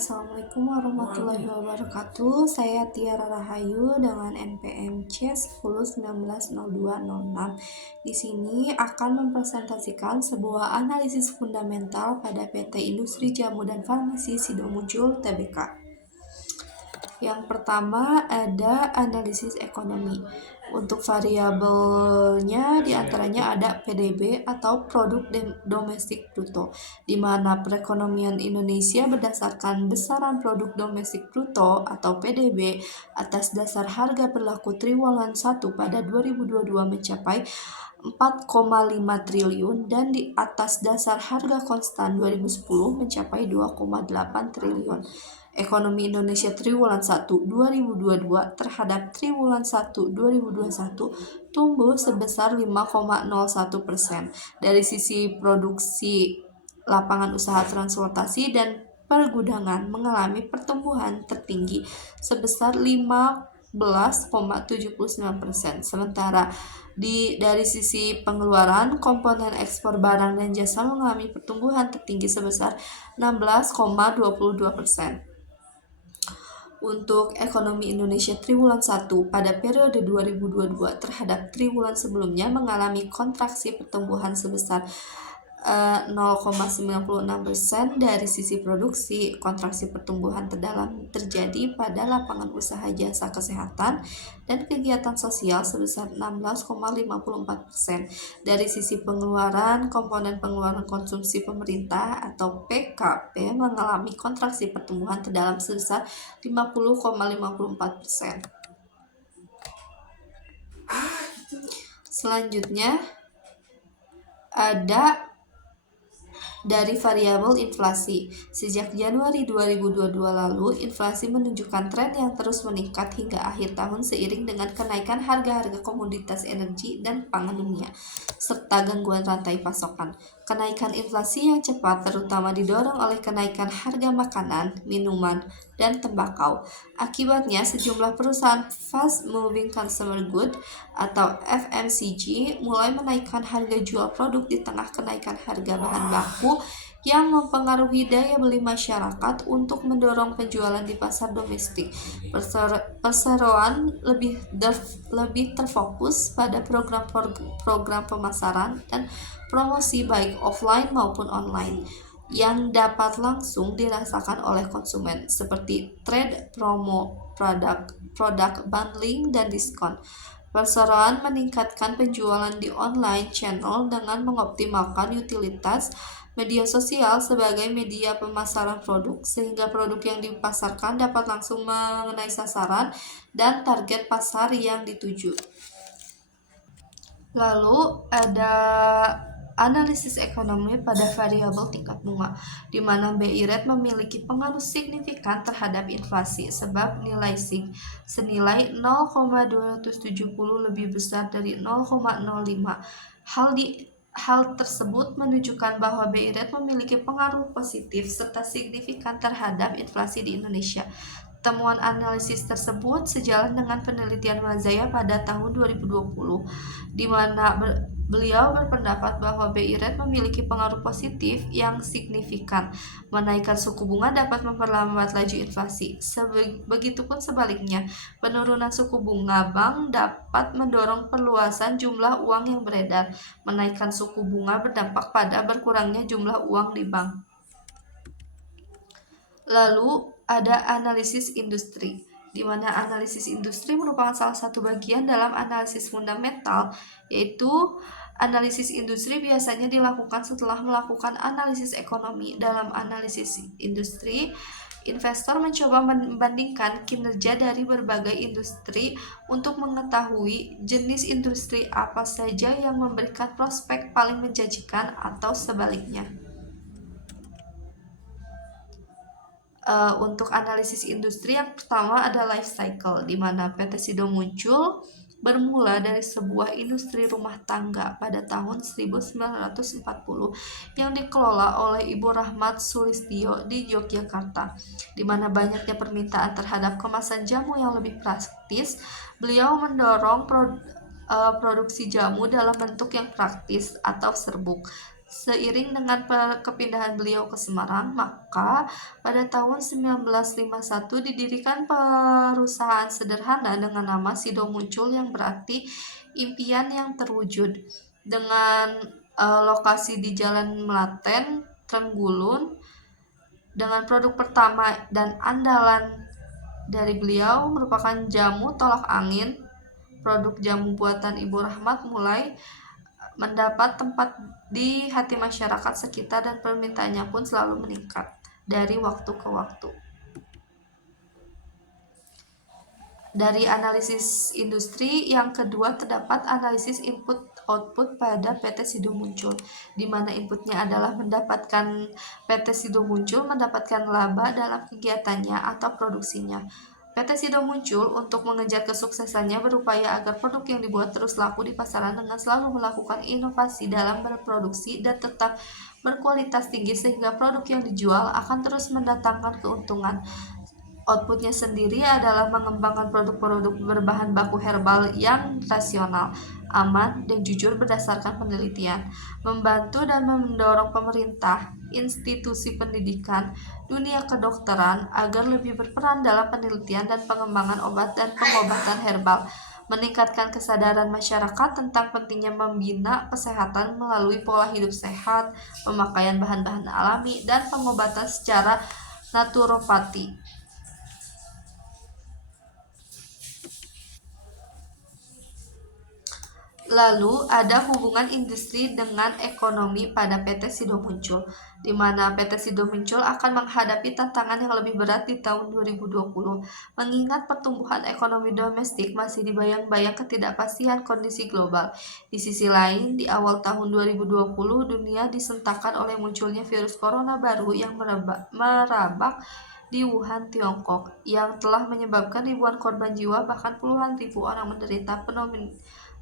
Assalamualaikum warahmatullahi wabarakatuh. Saya Tiara Rahayu dengan NPM C10190206. Di sini akan mempresentasikan sebuah analisis fundamental pada PT Industri Jamu dan Farmasi Sidomuncul Tbk. Yang pertama ada analisis ekonomi. Untuk variabelnya diantaranya ada PDB atau Produk Domestik Bruto, di mana perekonomian Indonesia berdasarkan besaran Produk Domestik Bruto atau PDB atas dasar harga berlaku triwulan 1 pada 2022 mencapai 4,5 triliun dan di atas dasar harga konstan 2010 mencapai 2,8 triliun. Ekonomi Indonesia triwulan 1 2022 terhadap triwulan 1 2021 tumbuh sebesar 5,01%. Dari sisi produksi, lapangan usaha transportasi dan pergudangan mengalami pertumbuhan tertinggi sebesar 15,79%. Sementara dari sisi pengeluaran, komponen ekspor barang dan jasa mengalami pertumbuhan tertinggi sebesar 16,22%. Untuk ekonomi Indonesia triwulan 1 pada periode 2022 terhadap triwulan sebelumnya mengalami kontraksi pertumbuhan sebesar 0,96%. Dari sisi produksi, kontraksi pertumbuhan terdalam terjadi pada lapangan usaha jasa kesehatan dan kegiatan sosial sebesar 16,54%. Dari sisi pengeluaran, komponen pengeluaran konsumsi pemerintah atau PKP mengalami kontraksi pertumbuhan terdalam sebesar 50,54%. Selanjutnya ada dari variabel inflasi. Sejak Januari 2022 lalu, inflasi menunjukkan tren yang terus meningkat hingga akhir tahun seiring dengan kenaikan harga-harga komoditas energi dan pangan dunia, serta gangguan rantai pasokan. Kenaikan inflasi yang cepat terutama didorong oleh kenaikan harga makanan, minuman, dan tembakau. Akibatnya, sejumlah perusahaan Fast Moving Consumer Good atau FMCG mulai menaikkan harga jual produk di tengah kenaikan harga bahan baku yang mempengaruhi daya beli masyarakat untuk mendorong penjualan di pasar domestik. Perseroan lebih terfokus pada program pemasaran dan promosi baik offline maupun online yang dapat langsung dirasakan oleh konsumen seperti trade promo, produk bundling, dan diskon. Perseroan meningkatkan penjualan di online channel dengan mengoptimalkan utilitas media sosial sebagai media pemasaran produk, sehingga produk yang dipasarkan dapat langsung mengenai sasaran dan target pasar yang dituju. Lalu ada analisis ekonomi pada variabel tingkat bunga, di mana BI rate memiliki pengaruh signifikan terhadap inflasi sebab nilai SIG senilai 0,270 lebih besar dari 0,05. Hal tersebut menunjukkan bahwa BI rate memiliki pengaruh positif serta signifikan terhadap inflasi di Indonesia. Temuan analisis tersebut sejalan dengan penelitian Mazaya pada tahun 2020, di mana beliau berpendapat bahwa BI rate memiliki pengaruh positif yang signifikan. Menaikkan suku bunga dapat memperlambat laju inflasi. Begitupun sebaliknya, penurunan suku bunga bank dapat mendorong perluasan jumlah uang yang beredar. Menaikkan suku bunga berdampak pada berkurangnya jumlah uang di bank. Lalu ada analisis industri, di mana analisis industri merupakan salah satu bagian dalam analisis fundamental, yaitu analisis industri biasanya dilakukan setelah melakukan analisis ekonomi. Dalam analisis industri, investor mencoba membandingkan kinerja dari berbagai industri untuk mengetahui jenis industri apa saja yang memberikan prospek paling menjanjikan atau sebaliknya. Untuk analisis industri yang pertama ada life cycle, di mana PT Sidomuncul bermula dari sebuah industri rumah tangga pada tahun 1940 yang dikelola oleh Ibu Rahmat Sulistyo di Yogyakarta. Di mana banyaknya permintaan terhadap kemasan jamu yang lebih praktis, beliau mendorong produksi jamu dalam bentuk yang praktis atau serbuk. Seiring dengan kepindahan beliau ke Semarang, maka pada tahun 1951 didirikan perusahaan sederhana dengan nama Sido Muncul yang berarti impian yang terwujud. Dengan lokasi di Jalan Melaten, Trenggulun, dengan produk pertama dan andalan dari beliau merupakan jamu tolak angin. Produk jamu buatan Ibu Rahmat mulai mendapat tempat di hati masyarakat sekitar dan permintaannya pun selalu meningkat dari waktu ke waktu. Dari analisis industri yang kedua terdapat analisis input output pada PT Sido Muncul, di mana inputnya adalah PT Sido Muncul mendapatkan laba dalam kegiatannya atau produksinya. PT Sido Muncul untuk mengejar kesuksesannya berupaya agar produk yang dibuat terus laku di pasaran dengan selalu melakukan inovasi dalam berproduksi dan tetap berkualitas tinggi sehingga produk yang dijual akan terus mendatangkan keuntungan. Outputnya sendiri adalah mengembangkan produk-produk berbahan baku herbal yang rasional, aman, dan jujur berdasarkan penelitian, membantu dan mendorong pemerintah, institusi pendidikan, dunia kedokteran agar lebih berperan dalam penelitian dan pengembangan obat dan pengobatan herbal, meningkatkan kesadaran masyarakat tentang pentingnya membina kesehatan melalui pola hidup sehat, pemakaian bahan-bahan alami, dan pengobatan secara naturopati. Lalu ada hubungan industri dengan ekonomi pada PT Sido Muncul, di mana PT Sido Muncul akan menghadapi tantangan yang lebih berat di tahun 2020, mengingat pertumbuhan ekonomi domestik masih dibayang-bayang ketidakpastian kondisi global. Di sisi lain, di awal tahun 2020, dunia disentakkan oleh munculnya virus corona baru yang merabak di Wuhan, Tiongkok, yang telah menyebabkan ribuan korban jiwa, bahkan puluhan ribu orang menderita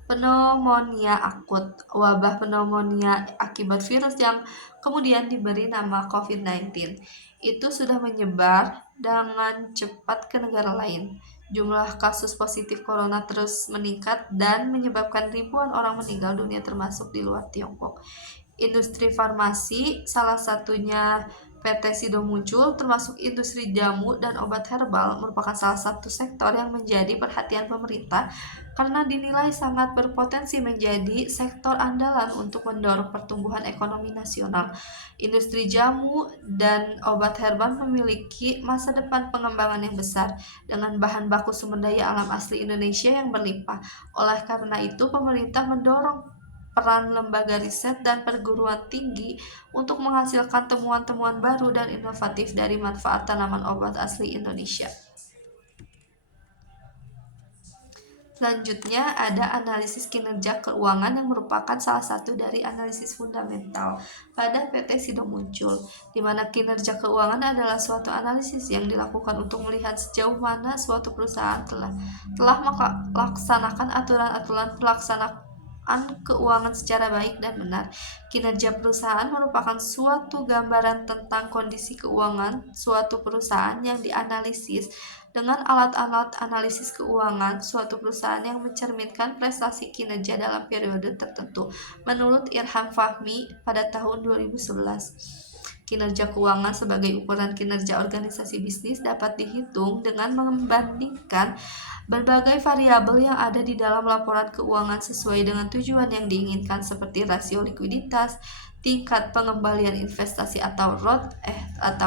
pneumonia akut. Wabah pneumonia akibat virus yang kemudian diberi nama COVID-19 itu sudah menyebar dengan cepat ke negara lain. Jumlah kasus positif corona terus meningkat dan menyebabkan ribuan orang meninggal dunia termasuk di luar Tiongkok. Industri farmasi, salah satunya PT Sido Muncul, termasuk industri jamu dan obat herbal, merupakan salah satu sektor yang menjadi perhatian pemerintah karena dinilai sangat berpotensi menjadi sektor andalan untuk mendorong pertumbuhan ekonomi nasional. Industri jamu dan obat herbal memiliki masa depan pengembangan yang besar dengan bahan baku sumber daya alam asli Indonesia yang berlimpah. Oleh karena itu, pemerintah mendorong peran lembaga riset dan perguruan tinggi untuk menghasilkan temuan-temuan baru dan inovatif dari manfaat tanaman obat asli Indonesia. Selanjutnya ada analisis kinerja keuangan yang merupakan salah satu dari analisis fundamental pada PT Sido Muncul, di mana kinerja keuangan adalah suatu analisis yang dilakukan untuk melihat sejauh mana suatu perusahaan telah melaksanakan aturan-aturan pelaksanaan keuangan secara baik dan benar. Kinerja perusahaan merupakan suatu gambaran tentang kondisi keuangan suatu perusahaan yang dianalisis dengan alat-alat analisis keuangan suatu perusahaan yang mencerminkan prestasi kinerja dalam periode tertentu. Menurut Irham Fahmi pada tahun 2011, kinerja keuangan sebagai ukuran kinerja organisasi bisnis dapat dihitung dengan membandingkan berbagai variabel yang ada di dalam laporan keuangan sesuai dengan tujuan yang diinginkan seperti rasio likuiditas, tingkat pengembalian investasi atau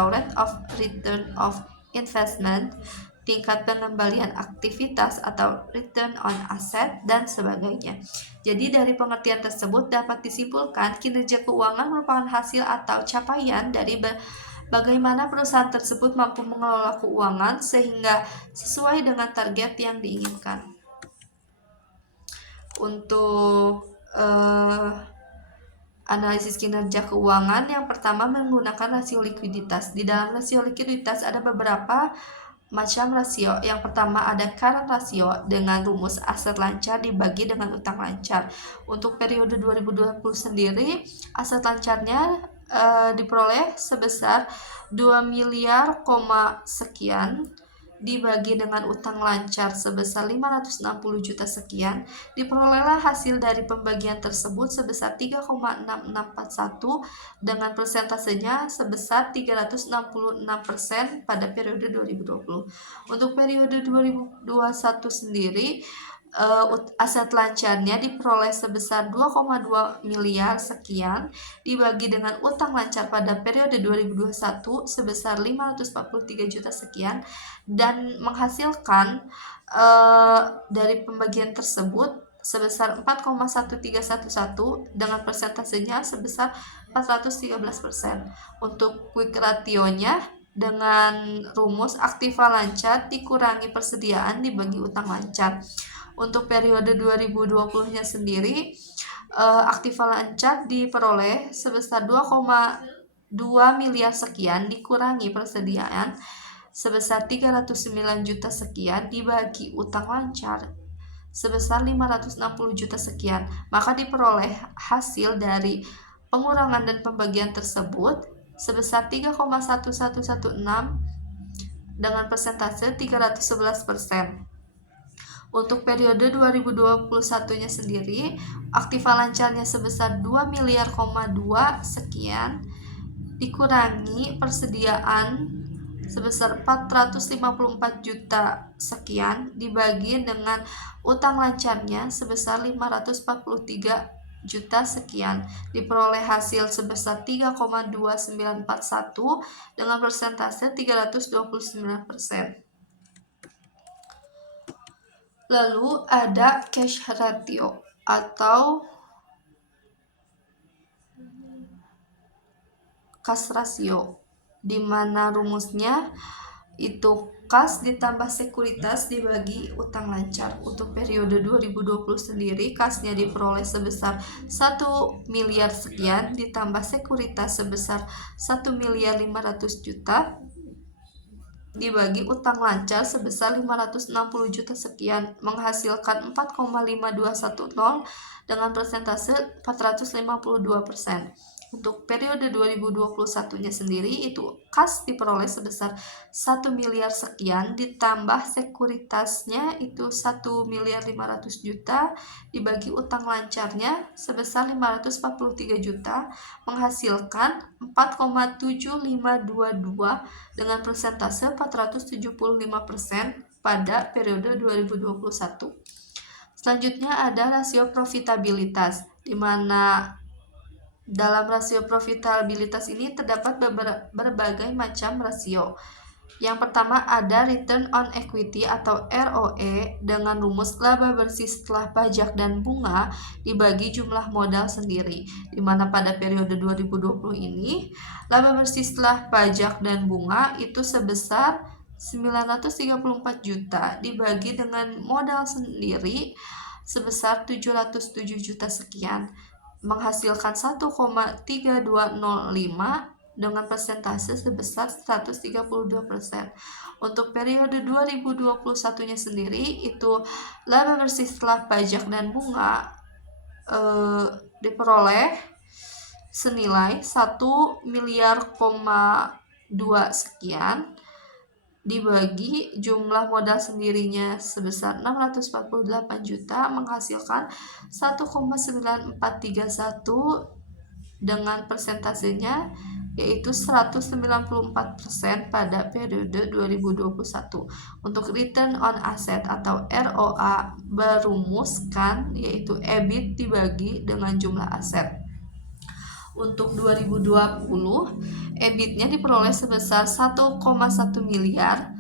rate of return of investment, tingkat pengembalian aktivitas atau return on asset, dan sebagainya. Jadi dari pengertian tersebut dapat disimpulkan kinerja keuangan merupakan hasil atau capaian dari bagaimana perusahaan tersebut mampu mengelola keuangan sehingga sesuai dengan target yang diinginkan. Untuk analisis kinerja keuangan, yang pertama menggunakan rasio likuiditas. Di dalam rasio likuiditas ada beberapa macam rasio. Yang pertama ada current ratio dengan rumus aset lancar dibagi dengan utang lancar. Untuk periode 2020 sendiri, aset lancarnya diperoleh sebesar 2 miliar sekian dibagi dengan utang lancar sebesar 560 juta sekian, diperolehlah hasil dari pembagian tersebut sebesar 3,6641 dengan persentasenya sebesar 366% pada periode 2020. Untuk periode 2021 sendiri, aset lancarnya diperoleh sebesar 2,2 miliar sekian dibagi dengan utang lancar pada periode 2021 sebesar 543 juta sekian dan menghasilkan dari pembagian tersebut sebesar 4,1311 dengan persentasenya sebesar 413%. Untuk quick ratio-nya dengan rumus aktiva lancar dikurangi persediaan dibagi utang lancar. Untuk periode 2020-nya sendiri, aktiva lancar diperoleh sebesar 2,2 miliar sekian dikurangi persediaan sebesar 309 juta sekian dibagi utang lancar sebesar 560 juta sekian. Maka diperoleh hasil dari pengurangan dan pembagian tersebut sebesar 3,1116 dengan persentase 311%. Untuk periode 2021-nya sendiri, aktiva lancarnya sebesar 2 miliar, 2 sekian dikurangi persediaan sebesar 454 juta sekian dibagi dengan utang lancarnya sebesar 543 juta sekian, diperoleh hasil sebesar 3,2941 dengan persentase 329%. Lalu ada cash ratio atau cash ratio, di mana rumusnya itu kas ditambah sekuritas dibagi utang lancar. Untuk periode 2020 sendiri, kasnya diperoleh sebesar 1 miliar sekian ditambah sekuritas sebesar 1 miliar 500 juta dibagi utang lancar sebesar 560 juta sekian, menghasilkan 4,5210 dengan persentase 452%. Untuk periode 2021-nya sendiri, itu kas diperoleh sebesar 1 miliar sekian ditambah sekuritasnya itu 1 miliar 500 juta dibagi utang lancarnya sebesar 543 juta, menghasilkan 4,7522 dengan persentase 475% pada periode 2021. Selanjutnya ada rasio profitabilitas, di mana dalam rasio profitabilitas ini terdapat berbagai macam rasio. Yang pertama ada return on equity atau ROE dengan rumus laba bersih setelah pajak dan bunga dibagi jumlah modal sendiri, di mana pada periode 2020 ini laba bersih setelah pajak dan bunga itu sebesar 934 juta dibagi dengan modal sendiri sebesar 707 juta sekian, menghasilkan 1,3205 dengan persentase sebesar 132%. Untuk periode 2021-nya sendiri, itu laba bersih setelah pajak dan bunga diperoleh senilai 1 miliar, 2 sekian dibagi jumlah modal sendirinya sebesar 648 juta, menghasilkan 1,9431 dengan persentasenya yaitu 194% pada periode 2021. Untuk return on asset atau ROA berumuskan yaitu EBIT dibagi dengan jumlah aset. Untuk 2020, EBIT-nya diperoleh sebesar 1,1 miliar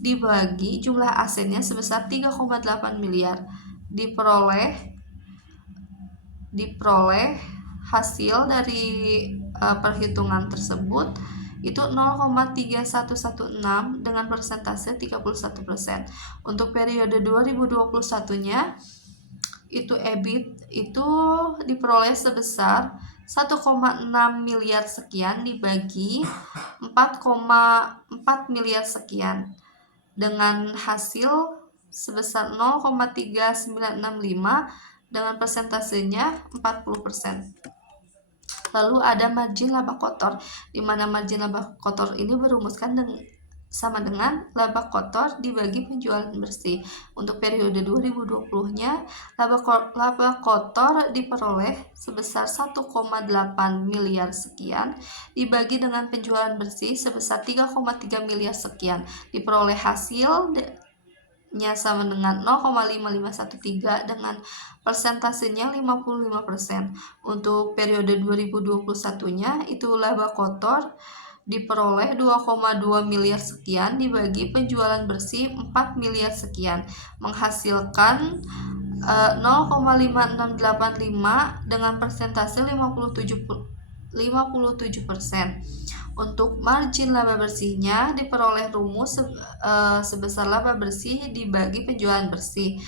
dibagi jumlah asetnya sebesar 3,8 miliar. Diperoleh hasil dari perhitungan tersebut itu 0,3116 dengan persentase 31%. Untuk periode 2021-nya itu EBIT itu diperoleh sebesar 1,6 miliar sekian dibagi 4,4 miliar sekian dengan hasil sebesar 0,3965 dengan persentasenya 40%. Lalu ada margin laba kotor, di mana margin laba kotor ini berumuskan sama dengan laba kotor dibagi penjualan bersih. Untuk periode 2020-nya, laba kotor diperoleh sebesar 1,8 miliar sekian dibagi dengan penjualan bersih sebesar 3,3 miliar sekian. Diperoleh hasilnya sama dengan 0,5513 dengan persentasenya 55%. Untuk periode 2021-nya itu laba kotor diperoleh 2,2 miliar sekian dibagi penjualan bersih 4 miliar sekian, menghasilkan 0,5685 dengan persentase 57%. Untuk margin laba bersihnya diperoleh rumus sebesar laba bersih dibagi penjualan bersih.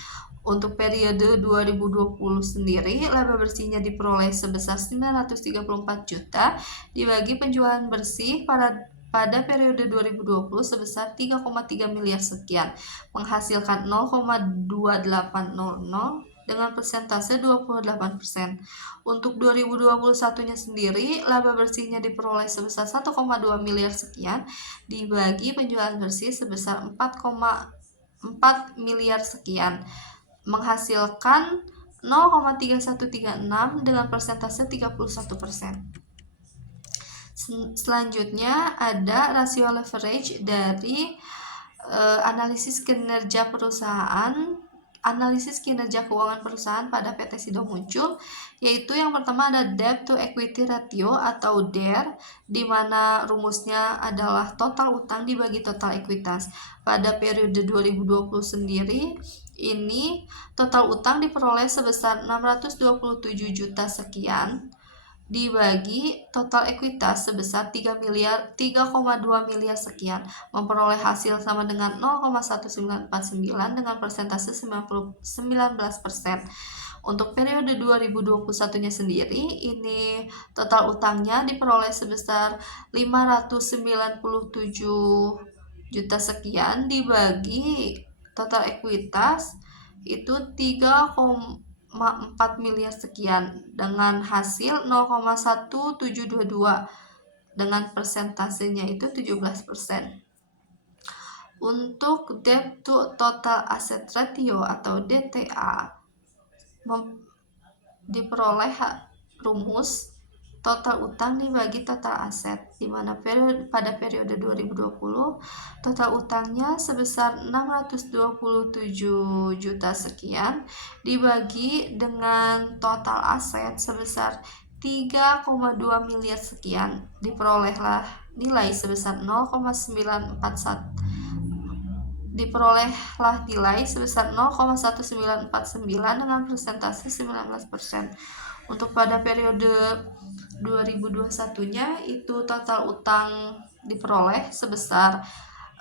Untuk periode 2020 sendiri, laba bersihnya diperoleh sebesar 934 juta dibagi penjualan bersih pada periode 2020 sebesar 3,3 miliar sekian, menghasilkan 0,2800 dengan persentase 28%. Untuk 2021-nya sendiri, laba bersihnya diperoleh sebesar 1,2 miliar sekian dibagi penjualan bersih sebesar 4,4 miliar sekian, menghasilkan 0,3136 dengan persentase 31%. Selanjutnya ada rasio leverage dari analisis kinerja keuangan perusahaan pada PT Sido Muncul, yaitu yang pertama ada debt to equity ratio atau DER, di mana rumusnya adalah total utang dibagi total ekuitas. Pada periode 2020 sendiri, ini total utang diperoleh sebesar 627 juta sekian dibagi total ekuitas sebesar 3,2 miliar sekian, memperoleh hasil sama dengan 0,1949 dengan persentase 19%. Untuk periode 2021-nya sendiri, ini total utangnya diperoleh sebesar 597 juta sekian dibagi total ekuitas itu 3,4 miliar sekian dengan hasil 0,1722 dengan persentasenya itu 17%. Untuk debt to total asset ratio atau DTA diperoleh rumus total utang dibagi total aset, di mana pada periode 2020 total utangnya sebesar 627 juta sekian dibagi dengan total aset sebesar 3,2 miliar sekian, diperolehlah nilai sebesar 0,1949 dengan persentase 19%. Untuk pada periode 2021-nya itu total utang diperoleh sebesar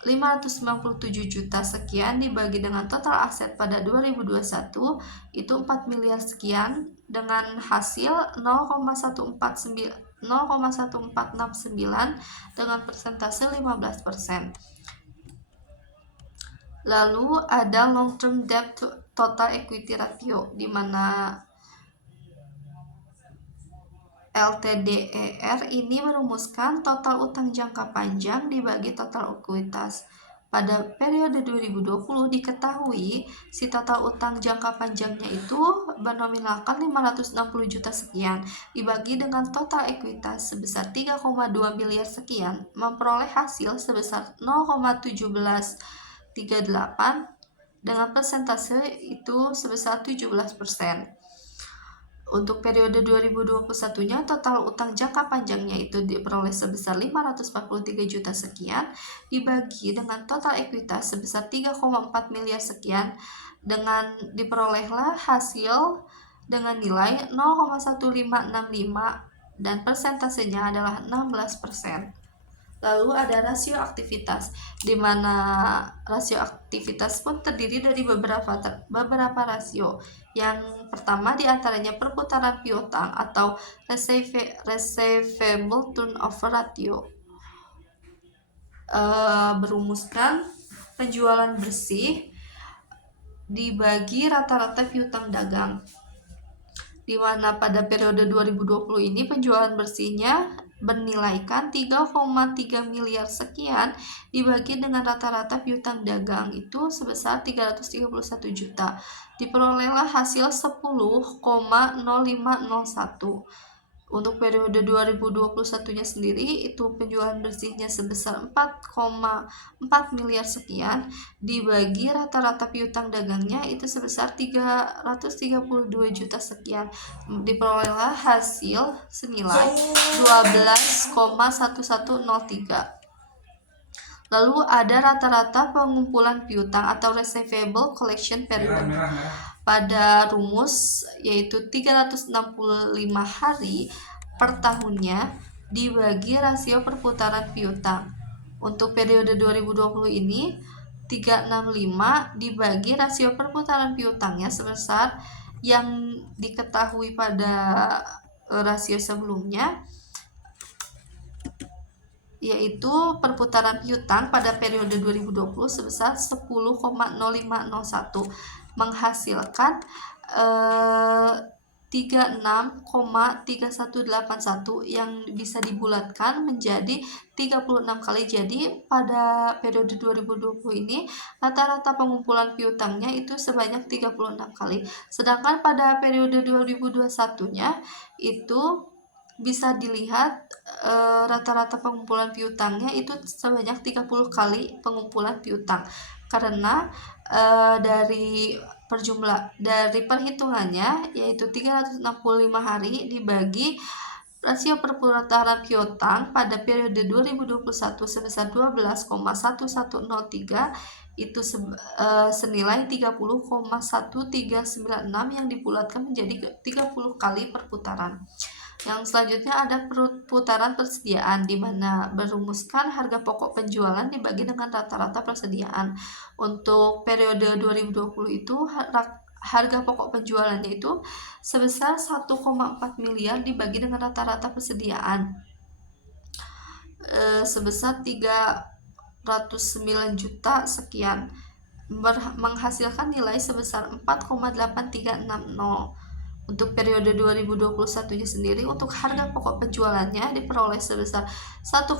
597 juta sekian dibagi dengan total aset pada 2021 itu 4 miliar sekian dengan hasil 0,1469 dengan persentase 15%. Lalu ada long term debt to total equity ratio, di mana LTDER ini merumuskan total utang jangka panjang dibagi total ekuitas. Pada periode 2020 diketahui si total utang jangka panjangnya itu bernominalkan 560 juta sekian dibagi dengan total ekuitas sebesar 3,2 miliar sekian, memperoleh hasil sebesar 0,1738 dengan persentase itu sebesar 17%. Untuk periode 2021-nya total utang jangka panjangnya itu diperoleh sebesar 543 juta sekian dibagi dengan total ekuitas sebesar 3,4 miliar sekian dengan diperolehlah hasil dengan nilai 0,1565 dan persentasenya adalah 16%. Lalu ada rasio aktivitas, di mana rasio aktivitas pun terdiri dari beberapa rasio. Yang pertama diantaranya perputaran piutang atau receivable turnover ratio, berumuskan penjualan bersih dibagi rata-rata piutang dagang, di mana pada periode 2020 ini penjualan bersihnya bernilaikan 3,3 miliar sekian dibagi dengan rata-rata piutang dagang itu sebesar 331 juta. Diperolehlah hasil 10,0501. Untuk periode 2021-nya sendiri itu penjualan bersihnya sebesar 4,4 miliar sekian dibagi rata-rata piutang dagangnya itu sebesar 332 juta sekian. Diperolehlah hasil senilai 12,1103. Lalu ada rata-rata pengumpulan piutang atau receivable collection period. Pada rumus yaitu 365 hari per tahunnya dibagi rasio perputaran piutang. Untuk periode 2020 ini 365 dibagi rasio perputaran piutangnya sebesar yang diketahui pada rasio sebelumnya, yaitu perputaran piutang pada periode 2020 sebesar 10,0501 menghasilkan 36,3181 yang bisa dibulatkan menjadi 36 kali. Jadi pada periode 2020 ini rata-rata pengumpulan piutangnya itu sebanyak 36 kali. Sedangkan pada periode 2021-nya itu bisa dilihat rata-rata pengumpulan piutangnya itu sebanyak 30 kali pengumpulan piutang. Karena dari perhitungannya yaitu 365 hari dibagi rasio perputaran piutang pada periode 2021 sebesar 12,1103 itu senilai 30,1396 yang dibulatkan menjadi 30 kali perputaran. Yang selanjutnya ada perputaran persediaan, di mana berumuskan harga pokok penjualan dibagi dengan rata-rata persediaan. Untuk periode 2020 itu harga pokok penjualannya itu sebesar 1,4 miliar dibagi dengan rata-rata persediaan sebesar 309 juta sekian, menghasilkan nilai sebesar 4,8360. Untuk periode 2021-nya sendiri untuk harga pokok penjualannya diperoleh sebesar 1,7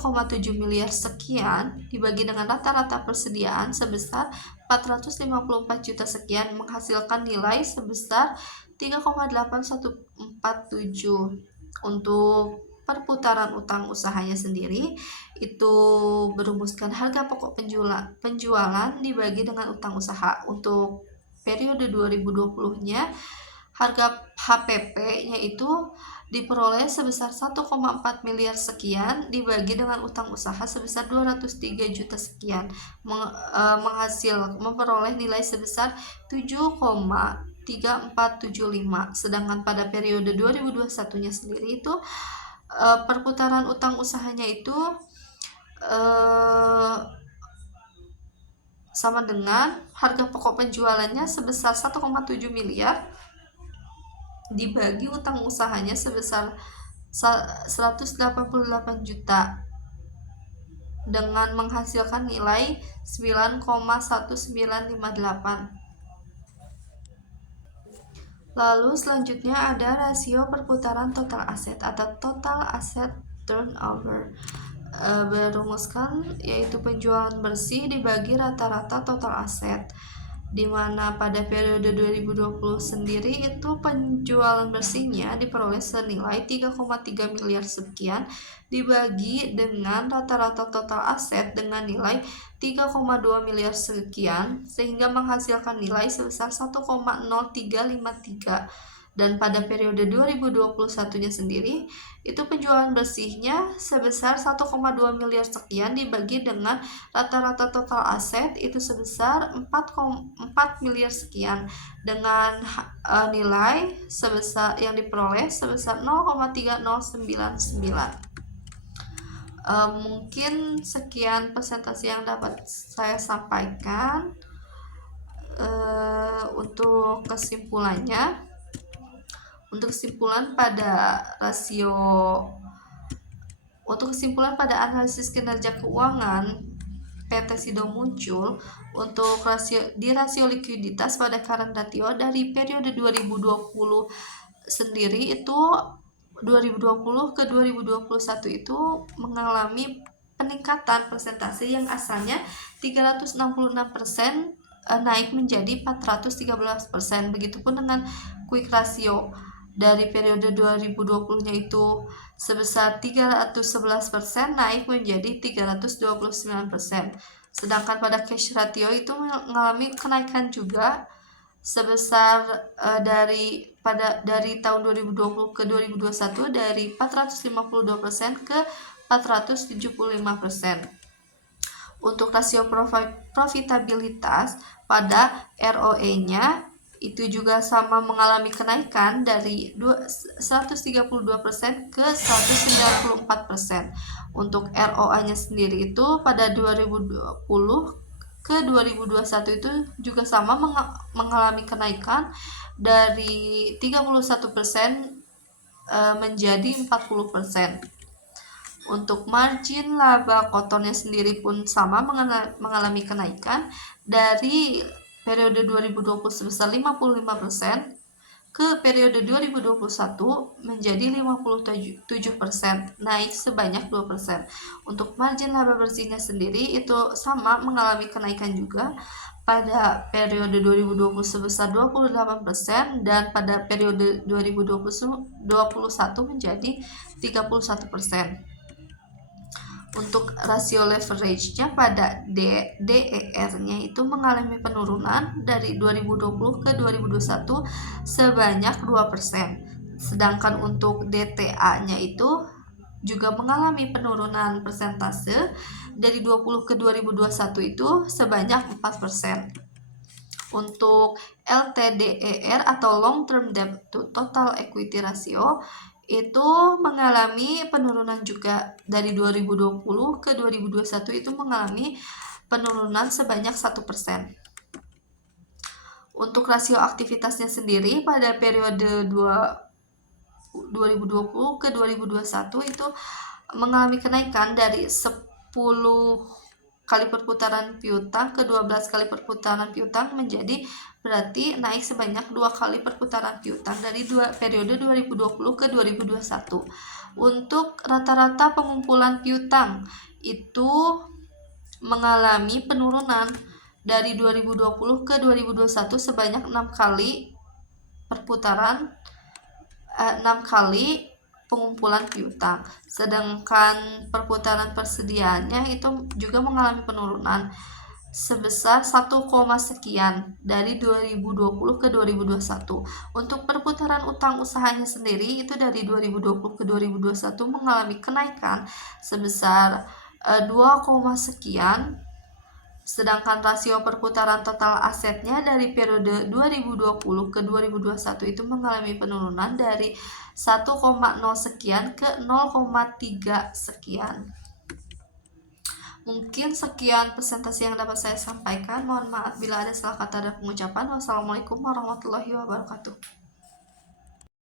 miliar sekian dibagi dengan rata-rata persediaan sebesar 454 juta sekian, menghasilkan nilai sebesar 3,8147. Untuk perputaran utang usahanya sendiri itu berumuskan harga pokok penjualan dibagi dengan utang usaha. Untuk periode 2020-nya harga HPP-nya itu diperoleh sebesar 1,4 miliar sekian dibagi dengan utang usaha sebesar 203 juta sekian, memperoleh nilai sebesar 7,3475. Sedangkan pada periode 2021-nya sendiri itu perputaran utang usahanya itu sama dengan harga pokok penjualannya sebesar 1,7 miliar dibagi utang usahanya sebesar 188 juta dengan menghasilkan nilai 9,1958. Lalu selanjutnya ada rasio perputaran total aset atau total asset turnover. Berumuskan yaitu penjualan bersih dibagi rata-rata total aset, di mana pada periode 2020 sendiri itu penjualan bersihnya diperoleh senilai 3,3 miliar sekian dibagi dengan rata-rata total aset dengan nilai 3,2 miliar sekian sehingga menghasilkan nilai sebesar 1,0353. Dan pada periode 2021-nya sendiri itu penjualan bersihnya sebesar 1,2 miliar sekian dibagi dengan rata-rata total aset itu sebesar 4,4 miliar sekian dengan nilai sebesar yang diperoleh sebesar 0,3099. Mungkin sekian presentasi yang dapat saya sampaikan. Untuk kesimpulannya, untuk kesimpulan pada analisis kinerja keuangan PT Sido Muncul untuk rasio likuiditas pada current ratio dari periode 2020 sendiri itu 2020 ke 2021 itu mengalami peningkatan persentase yang asalnya 366% naik menjadi 413%. Begitupun dengan quick ratio dari periode 2020-nya itu sebesar 311% naik menjadi 329%. Sedangkan pada cash ratio itu mengalami kenaikan juga sebesar dari tahun 2020 ke 2021 dari 452% ke 475%. Untuk rasio profitabilitas pada ROE-nya itu juga sama mengalami kenaikan dari 132% ke 194%. Untuk ROA-nya sendiri itu pada 2020 ke 2021 itu juga sama mengalami kenaikan dari 31% menjadi 40%. Untuk margin laba kotornya sendiri pun sama mengalami kenaikan dari periode 2020 sebesar 55% ke periode 2021 menjadi 57%, naik sebanyak 2%. Untuk margin laba bersihnya sendiri itu sama mengalami kenaikan juga pada periode 2020 sebesar 28% dan pada periode 2021 menjadi 31%. Untuk rasio leverage-nya pada DER-nya itu mengalami penurunan dari 2020 ke 2021 sebanyak 2%. Sedangkan untuk DTA-nya itu juga mengalami penurunan persentase dari 20 ke 2021 itu sebanyak 4%. Untuk LTDER atau long term debt to total equity ratio itu mengalami penurunan juga dari 2020 ke 2021 itu mengalami penurunan sebanyak 1%. Untuk rasio aktivitasnya sendiri pada periode 2020 ke 2021 itu mengalami kenaikan dari 10 kali perputaran piutang ke 12 kali perputaran piutang menjadi berarti naik sebanyak 2 kali perputaran piutang dari periode 2020 ke 2021. Untuk rata-rata pengumpulan piutang itu mengalami penurunan dari 2020 ke 2021 sebanyak 6 kali perputaran 6 kali pengumpulan piutang. Sedangkan perputaran persediaannya itu juga mengalami penurunan sebesar 1, sekian dari 2020 ke 2021. Untuk perputaran utang usahanya sendiri itu dari 2020 ke 2021 mengalami kenaikan sebesar 2, sekian. Sedangkan rasio perputaran total asetnya dari periode 2020 ke 2021 itu mengalami penurunan dari 1,0 sekian ke 0,3 sekian. Mungkin sekian presentasi yang dapat saya sampaikan. Mohon maaf bila ada salah kata dan pengucapan. Wassalamualaikum warahmatullahi wabarakatuh.